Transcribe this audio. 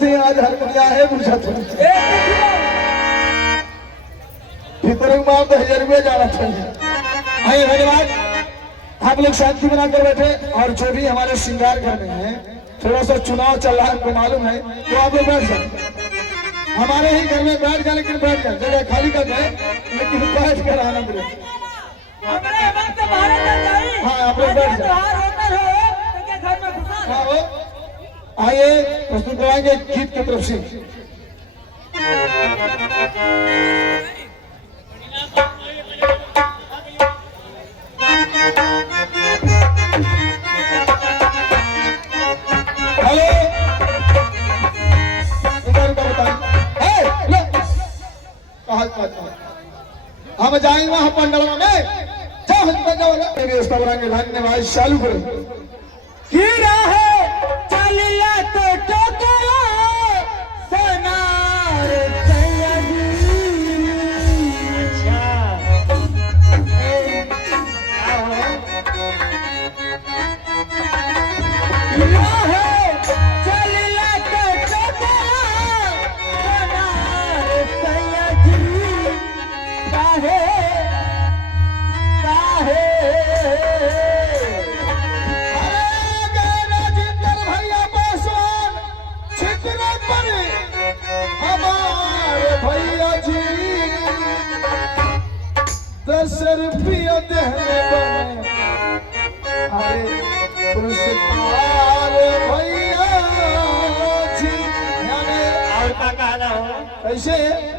आज हरमुनिया है बुझत भीतर मां 10,000 रुपया जाना चाहिए। आइए धन्यवाद। आप लोग शांति बनाकर बैठे और जो भी हमारे श्रृंगार घर में है, थोड़ा सा चुनाव चल रहा है, आपको मालूम है, तो आप लोग बैठ जाए। हमारे ही घर में बैठ जाए, लेकिन बैठ जाए, जगह खाली कर जाए, लेकिन बैठ कर आना पड़ेगा। हाँ आप लोग बैठ जाए। आइए प्रस्तुत कराएंगे गीत की तरफ से। हेलो इधर का बताइए, हम जाएंगे वहां पंडलवा में, धन्यवाद। चालू करो रुपया देने बने, अरे पुरस्कार भैया जी। और का कहना हो कैसे